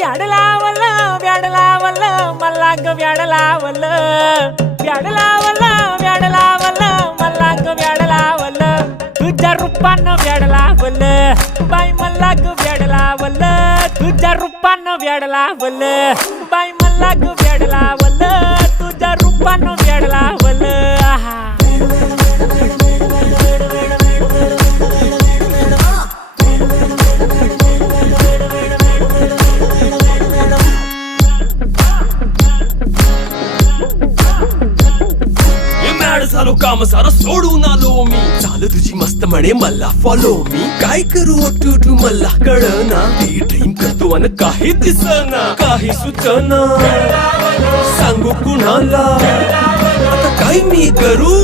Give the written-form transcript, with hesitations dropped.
व्याड लावलं व्याड लावलं मला ग व्याड लावलं व्याड लावलं व्याड लावलं मला ग व्याड लावलं तुझ्या रूपानं व्याड लावलं बाई मला ग व्याड लावलं तुझ्या रूपानं व्याड लावलं बाई मला ग व्याड लावलं तुझ्या रूपानं व्याड लावलं आहा झालो काम सारं सोडून आलो मी चाल तुझी मस्त म्हणे मला फॉलो मी काय करू टू मला कळना ती ड्रीम करतो आणि काही दिसना काही सुचना सांगू कुणाला आता काय मी करू